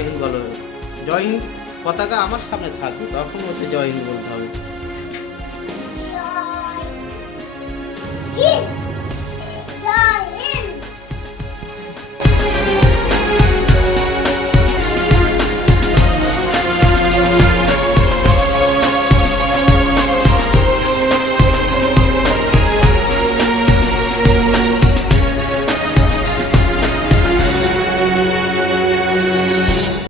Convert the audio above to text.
জয় হিন্দ বলো। জয় হিন্দ পতাকা আমার সামনে থাকবে, তখন ওকে জয় হিন্দ বলতে হবে।